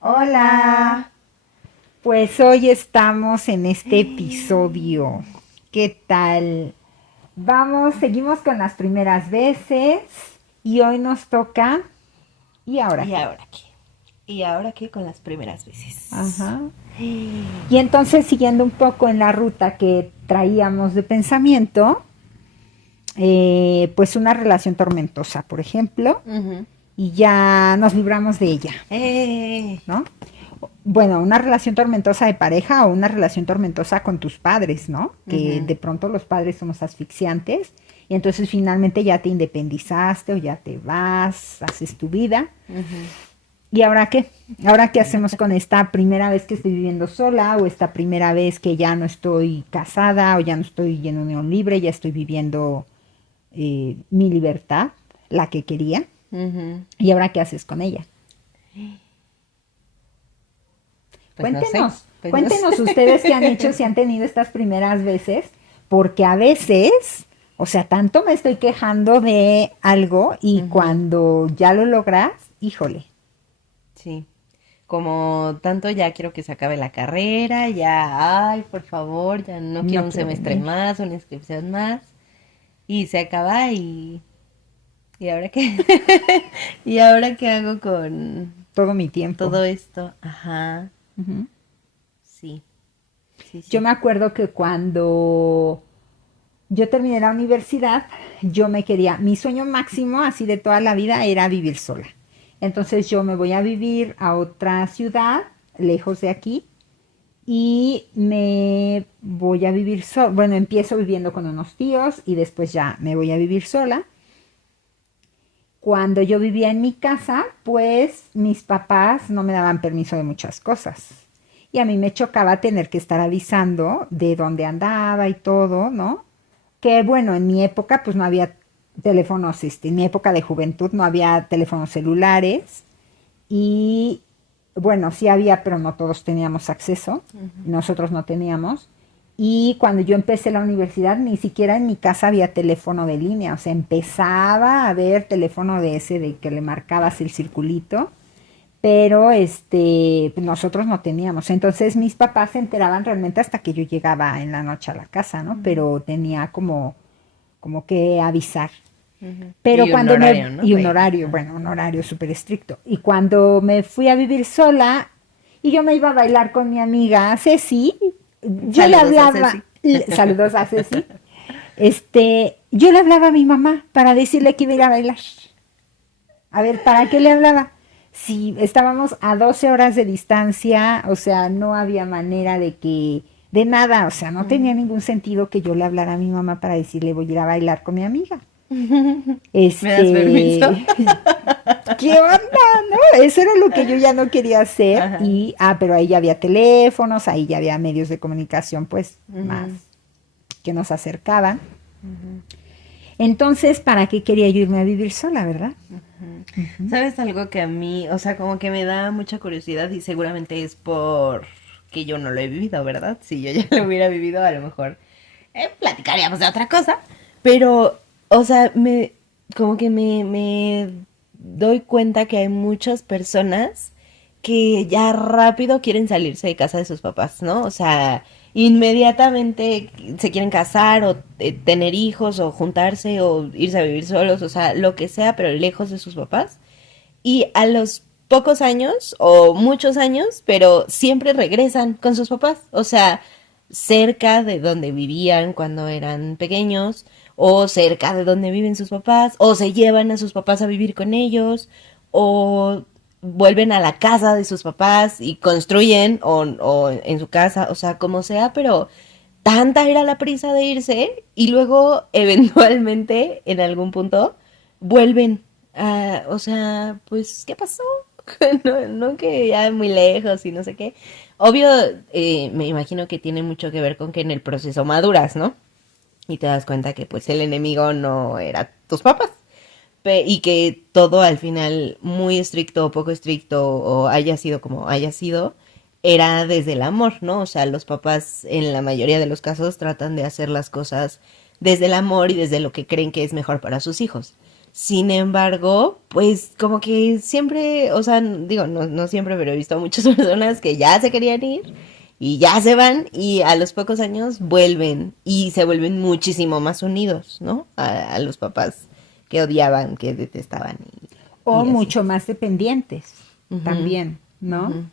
Hola, pues hoy estamos en este episodio. ¿Qué tal? Seguimos con las primeras veces y hoy nos toca. ¿Y ahora ¿Y qué? ahora qué? ¿Y ahora qué con las primeras veces? Ajá. Y entonces, siguiendo un poco en la ruta que traíamos de pensamiento, pues una relación tormentosa, por ejemplo, Ujú. y ya nos libramos de ella, ¡Eh! ¿no? Bueno, una relación tormentosa de pareja o una relación tormentosa con tus padres, ¿no? Que Ujú. de pronto los padres somos asfixiantes y entonces finalmente ya te independizaste o ya te vas, haces tu vida. Ujú. ¿Y ahora qué? ¿Ahora qué hacemos con esta primera vez que estoy viviendo sola o esta primera vez que ya no estoy casada o ya no estoy en unión libre, ya estoy viviendo mi libertad, la que quería? Ujú. ¿Y ahora qué haces con ella? Pues no sé, pues no sé. Cuéntenos ustedes qué han hecho, si han tenido estas primeras veces, porque a veces, o sea, tanto me estoy quejando de algo y Ujú. cuando ya lo logras, híjole, Sí, como tanto ya quiero que se acabe la carrera, ya, ay, por favor, ya no quiero no un quiero semestre venir más, una inscripción más, y se acaba ¿y ahora qué? ¿Y ahora qué hago con todo mi tiempo. todo esto? Ajá, Ujú. sí, sí, Yo sí. me acuerdo que cuando yo terminé la universidad, yo me quería, mi sueño máximo así de toda la vida era vivir sola. Entonces yo me voy a vivir a otra ciudad, lejos de aquí, y me voy a vivir sola. Bueno, empiezo viviendo con unos tíos y después ya me voy a vivir sola. Cuando yo vivía en mi casa, pues mis papás no me daban permiso de muchas cosas. Y a mí me chocaba tener que estar avisando de dónde andaba y todo, ¿no? Que bueno, en mi época pues no había teléfonos, en mi época de juventud no había teléfonos celulares y bueno, sí había, pero no todos teníamos acceso, Ujú. nosotros no teníamos. Y cuando yo empecé la universidad, ni siquiera en mi casa había teléfono de línea, o sea, empezaba a haber teléfono de ese de que le marcabas el circulito, pero nosotros no teníamos. Entonces mis papás se enteraban realmente hasta que yo llegaba en la noche a la casa, ¿no? Pero tenía como que avisar. Ujú. Pero Y un cuando horario, ¿no? y un De, horario, ajá. bueno, un horario súper estricto. Y cuando me fui a vivir sola y yo me iba a bailar con mi amiga Ceci, yo le Saludos a hablaba, Ceci. saludos a Ceci, yo le hablaba a mi mamá para decirle que iba a ir a bailar. A ver, ¿para qué le hablaba? Si estábamos a 12 horas de distancia, o sea, no había manera de nada, o sea, no tenía ningún sentido que yo le hablara a mi mamá para decirle voy a ir a bailar con mi amiga. ¿Me das permiso? Este, ¿Qué onda? ¿No? Eso era lo que yo ya no quería hacer Ajá. pero ahí ya había teléfonos, ahí ya había medios de comunicación pues más Ujú. que nos acercaban. Ujú. Entonces, ¿para qué quería yo irme a vivir sola, verdad? Ujú. Ujú. ¿Sabes algo que a mí, o sea, como que me da mucha curiosidad y seguramente es por que yo no lo he vivido, ¿verdad? Si yo ya lo hubiera vivido, a lo mejor platicaríamos de otra cosa. Pero, o sea, como que me doy cuenta que hay muchas personas que ya rápido quieren salirse de casa de sus papás, ¿no? O sea, inmediatamente se quieren casar o tener hijos o juntarse o irse a vivir solos, o sea, lo que sea, pero lejos de sus papás. Y a los pocos años o muchos años, pero siempre regresan con sus papás, o sea, cerca de donde vivían cuando eran pequeños, o cerca de donde viven sus papás, o se llevan a sus papás a vivir con ellos, o vuelven a la casa de sus papás y construyen o en su casa, o sea, como sea, pero tanta era la prisa de irse y luego eventualmente en algún punto vuelven. O sea, pues, ¿qué pasó? No, no que ya muy lejos y no sé qué. Obvio, me imagino que tiene mucho que ver con que en el proceso maduras, ¿no? Y te das cuenta que pues el enemigo no era tus papás. Y que todo al final, muy estricto o poco estricto, o haya sido como haya sido, era desde el amor, ¿no? O sea, los papás en la mayoría de los casos tratan de hacer las cosas desde el amor y desde lo que creen que es mejor para sus hijos. Sin embargo, pues como que siempre, o sea, digo, no siempre, pero he visto a muchas personas que ya se querían ir y ya se van y a los pocos años vuelven y se vuelven muchísimo más unidos, ¿no? A los papás que odiaban, que detestaban O y así. mucho más dependientes Ujú, también, ¿no? ujú.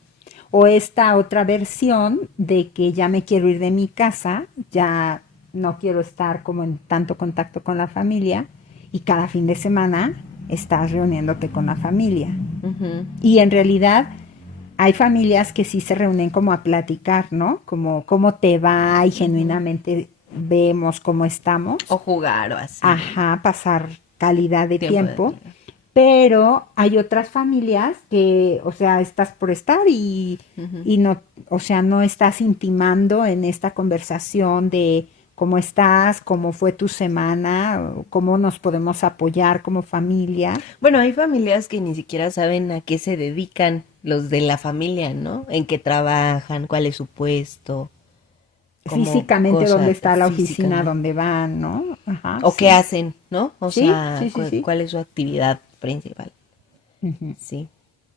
O esta otra versión de que ya me quiero ir de mi casa, ya no quiero estar como en tanto contacto con la familia y cada fin de semana estás reuniéndote con la familia. Ujú. Y en realidad hay familias que sí se reúnen como a platicar, ¿no? Como cómo te va y Ujú. genuinamente vemos cómo estamos. O jugar o así. Ajá, pasar calidad de Tiempo de tiempo. calidad. Pero hay otras familias que, o sea, estás por estar Ujú. y no, o sea, no estás intimando en esta conversación de cómo estás, cómo fue tu semana, cómo nos podemos apoyar como familia. Bueno, hay familias que ni siquiera saben a qué se dedican los de la familia, ¿no? En qué trabajan, cuál es su puesto, como Físicamente dónde cosa está la oficina, físicamente. dónde van, ¿no? Ajá, O qué sí. hacen, ¿no? O Sí, sea, sí, sí, sí. cuál es su actividad principal. Ujú. Sí,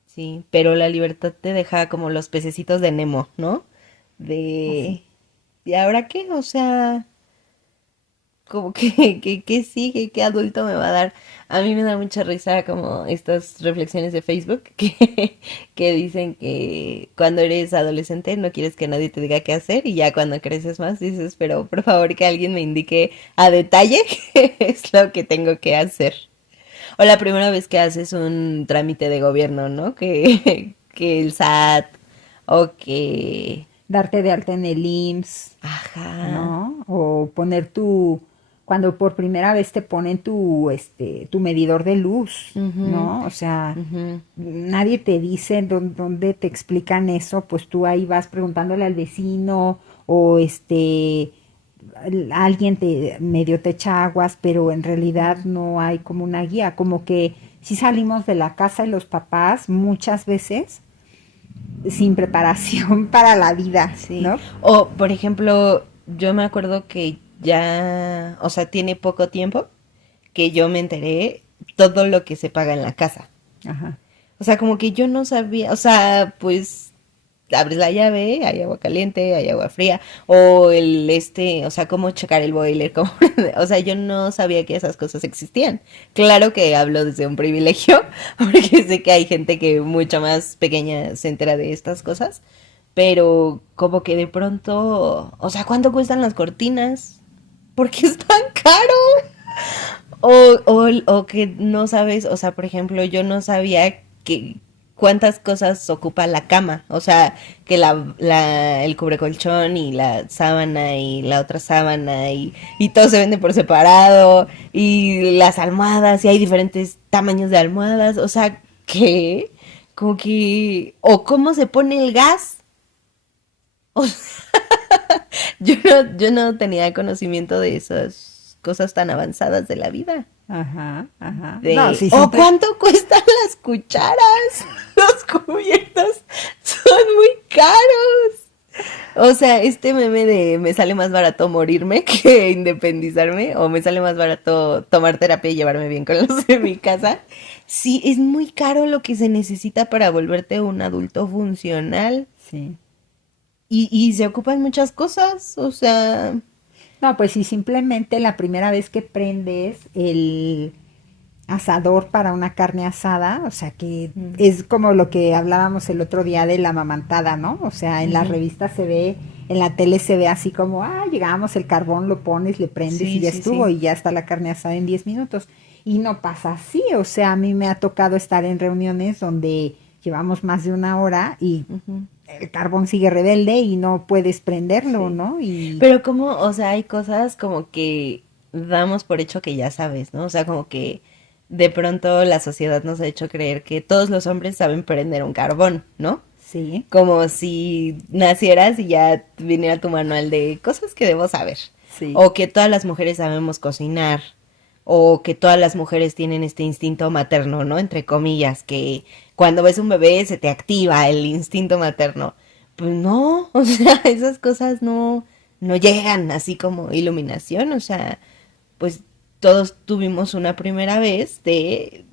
sí. Pero la libertad te deja como los pececitos de Nemo, ¿no? Así. De... ¿Y ahora qué? O sea, como que, que sigue, qué adulto me va a dar. A mí me da mucha risa como estas reflexiones de Facebook que dicen que cuando eres adolescente no quieres que nadie te diga qué hacer y ya cuando creces más dices, pero por favor que alguien me indique a detalle qué es lo que tengo que hacer. O la primera vez que haces un trámite de gobierno, ¿no? Que el SAT o que... Darte de alta en el IMSS, Ajá. ¿no? O poner tu, cuando por primera vez te ponen tu, tu medidor de luz, Mhm. ¿no? O sea, Mhm. nadie te dice dónde te explican eso, pues tú ahí vas preguntándole al vecino o alguien te medio te echa aguas, pero en realidad no hay como una guía, como que si salimos de la casa y los papás muchas veces sin preparación para la vida, Sí. ¿no? O, por ejemplo, yo me acuerdo que ya, o sea, tiene poco tiempo que yo me enteré todo lo que se paga en la casa. Ajá. O sea, como que yo no sabía, o sea, pues abres la llave, hay agua caliente, hay agua fría, o o sea, cómo checar el boiler, cómo, o sea, yo no sabía que esas cosas existían. Claro que hablo desde un privilegio, porque sé que hay gente que mucho más pequeña se entera de estas cosas, pero como que de pronto, o sea, ¿cuánto cuestan las cortinas? ¿Por qué es tan caro? O que no sabes, o sea, por ejemplo, yo no sabía que cuántas cosas ocupa la cama, o sea, que el cubrecolchón y la sábana y la otra sábana y todo se vende por separado y las almohadas y hay diferentes tamaños de almohadas, o sea, ¿qué? Como que, o cómo se pone el gas, o yo no tenía conocimiento de esas cosas tan avanzadas de la vida. Ajá, ajá. No, De, sí, ¿o siempre. cuánto cuestan las cucharas? Los cubiertos son muy caros. O sea, este meme de me sale más barato morirme que independizarme o me sale más barato tomar terapia y llevarme bien con los de mi casa. Sí, es muy caro lo que se necesita para volverte un adulto funcional Sí. y se ocupan muchas cosas, o sea, No, pues sí, simplemente la primera vez que prendes el asador para una carne asada, o sea que mm, es como lo que hablábamos el otro día de la mamantada, ¿no? O sea, en las ujú. revistas se ve, en la tele se ve así como, llegamos, el carbón lo pones, le prendes y Sí, ya sí, estuvo sí. y ya está la carne asada en 10 minutos. Y no pasa así, o sea, a mí me ha tocado estar en reuniones donde llevamos más de una hora y Ujú. el carbón sigue rebelde y no puedes prenderlo, Sí. ¿no? Y Pero como, o sea, hay cosas como que damos por hecho que ya sabes, ¿no? O sea, como que de pronto la sociedad nos ha hecho creer que todos los hombres saben prender un carbón, ¿no? sí, Como si nacieras y ya viniera tu manual de cosas que debo saber. sí, O que todas las mujeres sabemos cocinar. O que todas las mujeres tienen este instinto materno, ¿no? Entre comillas, que cuando ves un bebé se te activa el instinto materno. Pues no, o sea, esas cosas no llegan así como iluminación, o sea, pues todos tuvimos una primera vez de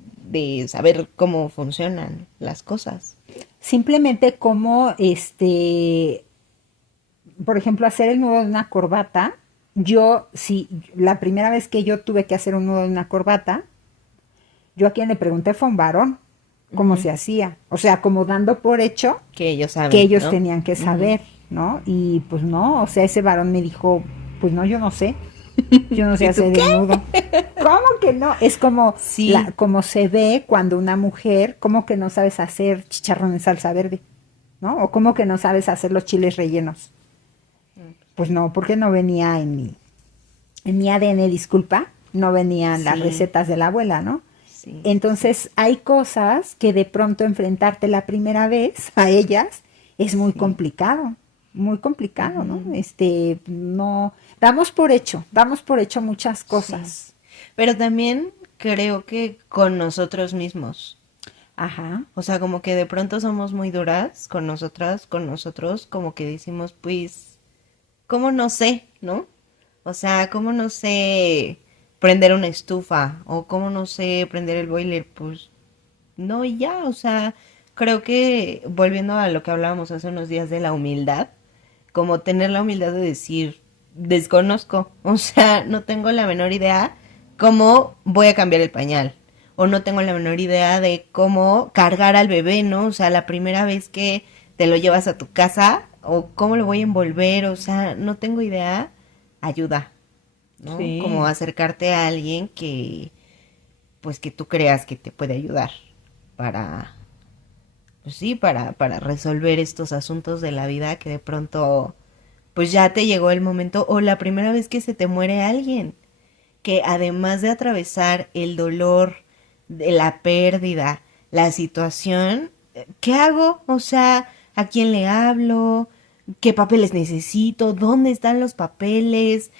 saber cómo funcionan las cosas. Simplemente como, por ejemplo, hacer el nudo de una corbata. Yo, sí, la primera vez que yo tuve que hacer un nudo de una corbata, yo a quien le pregunté fue a un varón cómo se hacía. O sea, como dando por hecho Que ellos que saben, ellos ¿no? tenían que saber, ¿no? Y pues no, o sea, ese varón me dijo, pues no, yo no sé ¿Y tú hacer qué? el nudo. ¿Cómo que no? Es como, Sí, como se ve cuando una mujer, ¿cómo que no sabes hacer chicharrón en salsa verde? ¿No? O ¿cómo que no sabes hacer los chiles rellenos? Pues no, porque no venía en mi ADN, disculpa, no venían las sí, recetas de la abuela, ¿no? sí, sí, Entonces hay cosas que de pronto enfrentarte la primera vez a ellas es sí. muy complicado, ¿no? Ujú, No, damos por hecho muchas sí. cosas. Pero también creo que con nosotros mismos. Ajá, O sea, como que de pronto somos muy duras con nosotras, con nosotros, como que decimos, pues, ¿cómo no sé, no? O sea, ¿cómo no sé prender una estufa? O ¿cómo no sé prender el boiler? Pues, no, y ya, o sea, creo que volviendo a lo que hablábamos hace unos días de la humildad, como tener la humildad de decir, desconozco, o sea, no tengo la menor idea cómo voy a cambiar el pañal, o no tengo la menor idea de cómo cargar al bebé, ¿no? O sea, la primera vez que te lo llevas a tu casa, o cómo lo voy a envolver, o sea, no tengo idea, ayuda, ¿no? Como sí. acercarte a alguien que, pues que tú creas que te puede ayudar para, pues sí, para resolver estos asuntos de la vida que de pronto pues ya te llegó el momento o la primera vez que se te muere alguien, que además de atravesar el dolor de la pérdida, la situación, ¿qué hago? O sea, ¿a quién le hablo? ¿Qué papeles necesito? ¿Dónde están los papeles?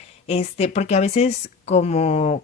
Porque a veces como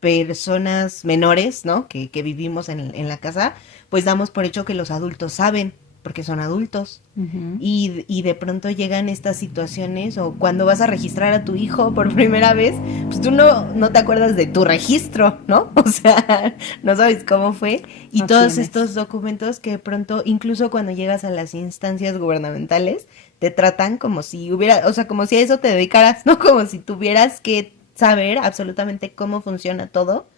personas menores, ¿no? Que vivimos en la casa, pues damos por hecho que los adultos saben, porque son adultos. Ujú. Y de pronto llegan estas situaciones o cuando vas a registrar a tu hijo por primera vez, pues tú no te acuerdas de tu registro, ¿no? O sea, no sabes cómo fue. Y No todos tienes. estos documentos que de pronto, incluso cuando llegas a las instancias gubernamentales, te tratan como si hubiera, o sea, como si a eso te dedicaras, ¿no? Como si tuvieras que saber absolutamente cómo funciona todo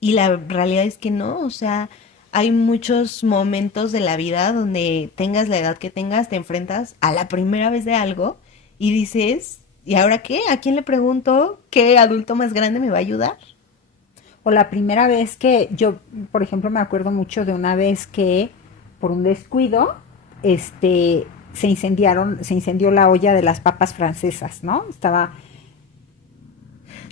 y la realidad es que no, o sea, hay muchos momentos de la vida donde tengas la edad que tengas, te enfrentas a la primera vez de algo y dices, ¿y ahora qué? ¿A quién le pregunto? ¿Qué adulto más grande me va a ayudar? O la primera vez que yo, por ejemplo, me acuerdo mucho de una vez que por un descuido, se incendió la olla de las papas francesas, ¿no?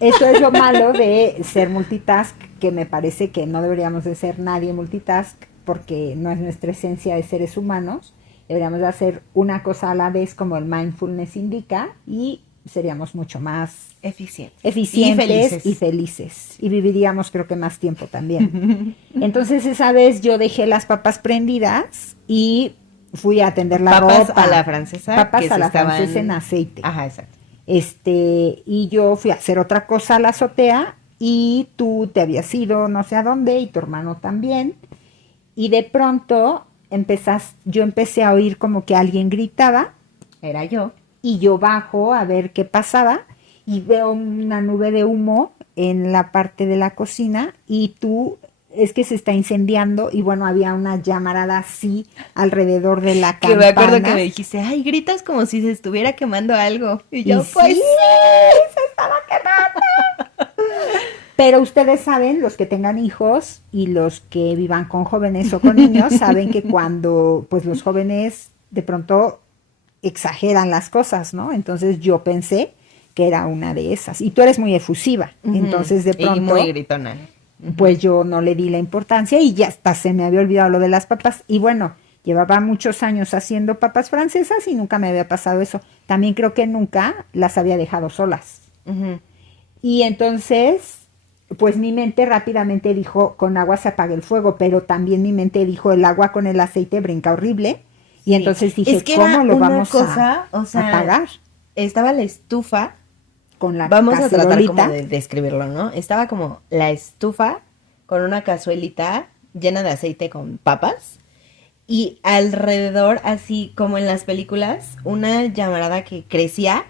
Eso es lo malo de ser multitask, que me parece que no deberíamos de ser nadie multitask, porque no es nuestra esencia de seres humanos. Deberíamos de hacer una cosa a la vez, como el mindfulness indica, y seríamos mucho más Eficientes y eficientes y felices. felices. Y viviríamos, creo que, más tiempo también. Entonces, esa vez yo dejé las papas prendidas y fui a atender la Papas a la ropa. francesa que Papas a se la francesa en estaban... aceite. Ajá, exacto. Y yo fui a hacer otra cosa a la azotea y tú te habías ido no sé a dónde y tu hermano también. Y de pronto yo empecé a oír como que alguien gritaba Era yo. y yo bajo a ver qué pasaba y veo una nube de humo en la parte de la cocina y tú es que se está incendiando y bueno, había una llamarada así alrededor de la Que me acuerdo que me campana dijiste, ay, gritas como si se estuviera quemando algo. Y y yo, sí, pues sí. se estaba quemando. Pero ustedes saben, los que tengan hijos y los que vivan con jóvenes o con niños, saben que cuando pues los jóvenes de pronto exageran las cosas, ¿no? Entonces yo pensé que era una de esas. Y tú eres muy efusiva, Ujú, entonces de y muy pronto gritona. Ujú. pues yo no le di la importancia y ya hasta se me había olvidado lo de las papas. Y bueno, llevaba muchos años haciendo papas francesas y nunca me había pasado eso. También creo que nunca las había dejado solas. Ujú. Y entonces, pues mi mente rápidamente dijo, con agua se apaga el fuego, pero también mi mente dijo, el agua con el aceite brinca horrible. Y Sí, entonces es dije, que ¿cómo era lo una vamos a cosa, o sea, apagar? estaba la estufa con la Vamos a tratar cacerolita. como de describirlo, ¿no? Estaba como la estufa con una cazuelita llena de aceite con papas y alrededor, así como en las películas, una llamarada que crecía,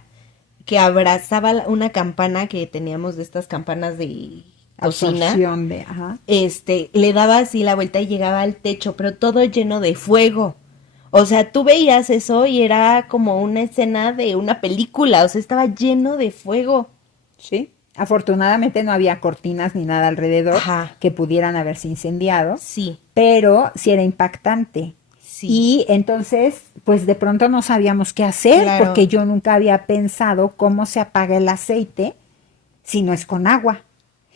que abrazaba una campana que teníamos de estas campanas de cocina. Absorción de, ajá. Le daba así la vuelta y llegaba al techo, pero todo lleno de fuego. O sea, tú veías eso y era como una escena de una película, o sea, estaba lleno de fuego. Sí. Afortunadamente no había cortinas ni nada alrededor Ajá. que pudieran haberse incendiado, Sí, pero sí era impactante. sí. Y entonces, pues de pronto no sabíamos qué hacer, Claro. porque yo nunca había pensado cómo se apaga el aceite si no es con agua.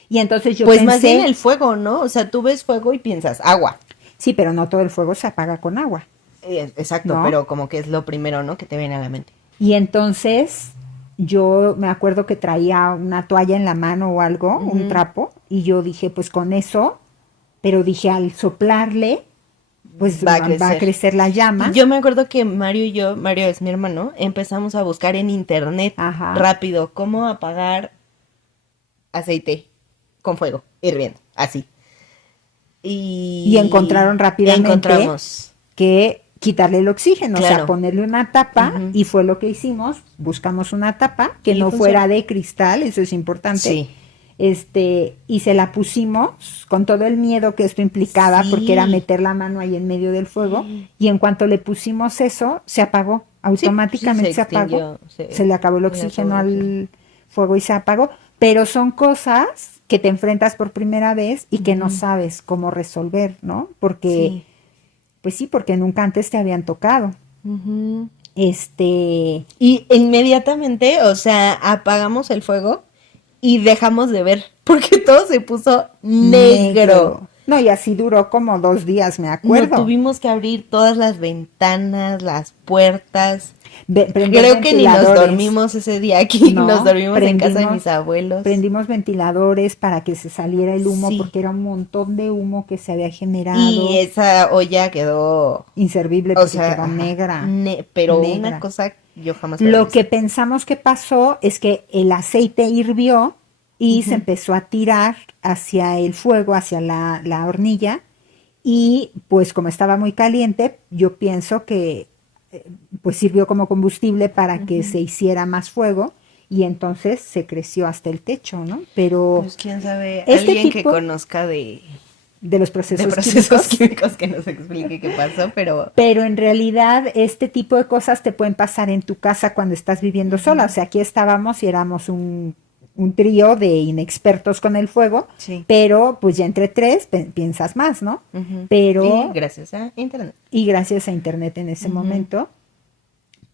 Y entonces yo Pues pensé, más bien el fuego, ¿no? O sea, tú ves fuego y piensas agua. sí, pero no todo el fuego se apaga con agua. Exacto, ¿No? pero como que es lo primero, ¿no? Que te viene a la mente. Y entonces yo me acuerdo que traía una toalla en la mano o algo, un trapo, y yo dije, pues con eso, pero dije, al soplarle, pues Va a va a crecer la llama. Y yo me acuerdo que Mario y yo, Mario es mi hermano, empezamos a buscar en internet Ajá. rápido cómo apagar aceite con fuego, hirviendo, así. Y encontraron rápidamente Encontramos. que quitarle el oxígeno, o sea, Claro. ponerle una tapa, Ujú. y fue lo que hicimos, buscamos una tapa que Y no funciona. fuera de cristal, eso es importante. Sí. Y se la pusimos con todo el miedo que esto implicaba, Sí. porque era meter la mano ahí en medio del fuego, y en cuanto le pusimos eso, se apagó, automáticamente sí, se apagó, extinguió, se le acabó el se le acabó oxígeno el al fuego y se apagó, pero son cosas que te enfrentas por primera vez y que no sabes cómo resolver, ¿no? Porque, Sí. pues sí, porque nunca antes te habían tocado. Ujú. Este, Y inmediatamente, o sea, apagamos el fuego y dejamos de ver, porque todo se puso negro. No, y así duró como 2 días, me No, acuerdo. tuvimos que abrir todas las ventanas, las puertas. Prender Creo que ni nos ventiladores. dormimos ese día aquí, No, nos dormimos en casa de prendimos- mis abuelos. Prendimos ventiladores para que se saliera el humo, Sí. porque era un montón de humo que se había generado. Y esa olla quedó, Inservible o porque sea, quedó ajá, negra. pero negra. una cosa yo jamás había Lo visto. que pensamos que pasó es que el aceite hirvió y se empezó a tirar hacia el fuego, hacia la hornilla, y pues como estaba muy caliente, yo pienso que pues sirvió como combustible para que se hiciera más fuego, y entonces se creció hasta el techo, ¿no? Pero Pues quién sabe, este alguien que tipo conozca de de los procesos, procesos químicos, químicos que nos explique qué pasó, pero pero en realidad este tipo de cosas te pueden pasar en tu casa cuando estás viviendo sola. O sea, aquí estábamos y éramos un trío de inexpertos con el fuego, sí. pero pues ya entre tres piensas más, ¿no? Ujú. Pero, Y gracias a internet. y gracias a internet en ese momento,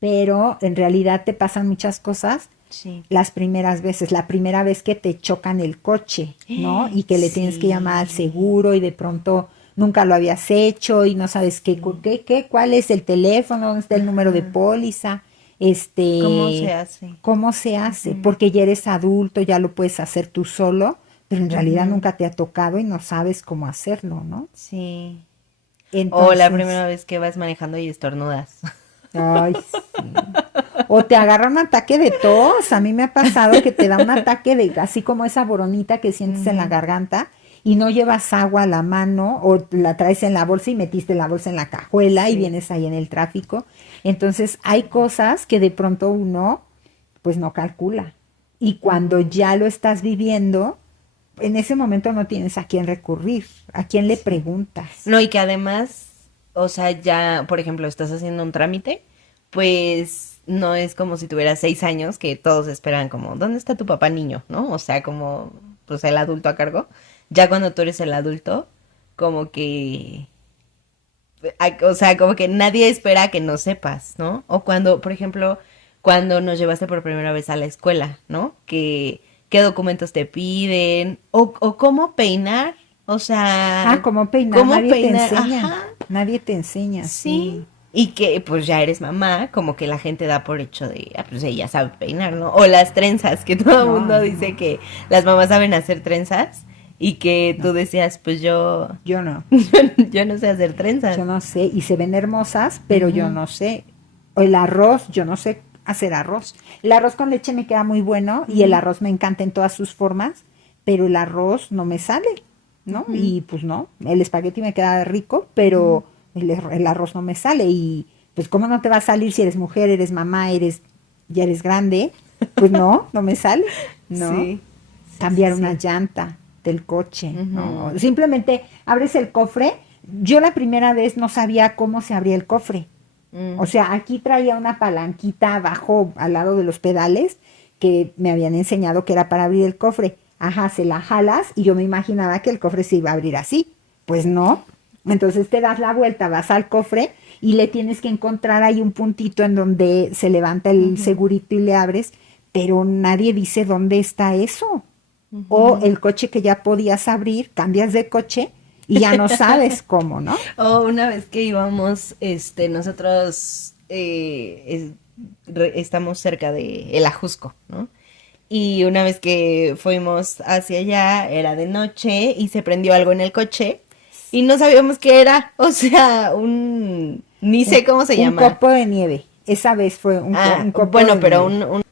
pero en realidad te pasan muchas cosas Sí. las primeras veces, la primera vez que te chocan el coche, ¿no? Y que le tienes que Sí. llamar al seguro y de pronto nunca lo habías hecho y no sabes cuál es el teléfono, dónde está el número de póliza, ¿Cómo se hace? ¿Cómo se hace? Porque ya eres adulto, ya lo puedes hacer tú solo, pero en realidad nunca te ha tocado y no sabes cómo hacerlo, ¿no? Sí. O Entonces, la primera vez que vas manejando y estornudas. ay, sí. O te agarra un ataque de tos. A mí me ha pasado que te da un ataque de, así como esa boronita que sientes en la garganta, y no llevas agua a la mano, o la traes en la bolsa y metiste la bolsa en la cajuela y Sí. vienes ahí en el tráfico. Entonces hay cosas que de pronto uno pues no calcula. Y cuando ya lo estás viviendo, en ese momento no tienes a quién recurrir, a quién le preguntas. No, y que además, o sea, ya, por ejemplo, estás haciendo un trámite, pues no es como si tuvieras 6 años que todos esperan como, ¿dónde está tu papá niño? ¿No? O sea, como, pues el adulto a cargo. Ya cuando tú eres el adulto, como que, o sea, como que nadie espera que no sepas, ¿no? O cuando, por ejemplo, cuando nos llevaste por primera vez a la escuela, ¿no? Que, ¿qué documentos te piden? O cómo peinar, o sea... Ah, cómo peinar, ¿Cómo nadie peinar? te enseña. Ajá. Nadie te enseña, Sí. Y que pues ya eres mamá, como que la gente da por hecho de, ah, pues ella sabe peinar, ¿no? O las trenzas, que todo el No, mundo no. dice que las mamás saben hacer trenzas y que tú decías, pues yo, Yo no. yo no sé hacer trenzas. Yo no sé, y se ven hermosas, pero yo no sé. O el arroz, yo no sé hacer arroz. El arroz con leche me queda muy bueno y el arroz me encanta en todas sus formas, pero el arroz no me sale, ¿no? Y pues no, el espagueti me queda rico, pero el arroz no me sale y pues cómo no te va a salir si eres mujer, eres mamá, ya eres grande, pues no me sale, ¿no? Sí. Cambiar Sí. una llanta del coche, ¿no? Simplemente abres el cofre. Yo la primera vez no sabía cómo se abría el cofre. O sea, aquí traía una palanquita abajo al lado de los pedales que me habían enseñado que era para abrir el cofre. Ajá, se la jalas y yo me imaginaba que el cofre se iba a abrir así. Pues no. Entonces te das la vuelta, vas al cofre y le tienes que encontrar ahí un puntito en donde se levanta el segurito y le abres, pero nadie dice dónde está eso. O el coche que ya podías abrir, cambias de coche y ya no sabes cómo, ¿no? O una vez que íbamos, nosotros estamos cerca de El Ajusco, ¿no? Y una vez que fuimos hacia allá, era de noche y se prendió algo en el coche y no sabíamos qué era, o sea, ni sé cómo se Un llama. copo de nieve. Esa vez fue un Ah, copo bueno, de pero nieve.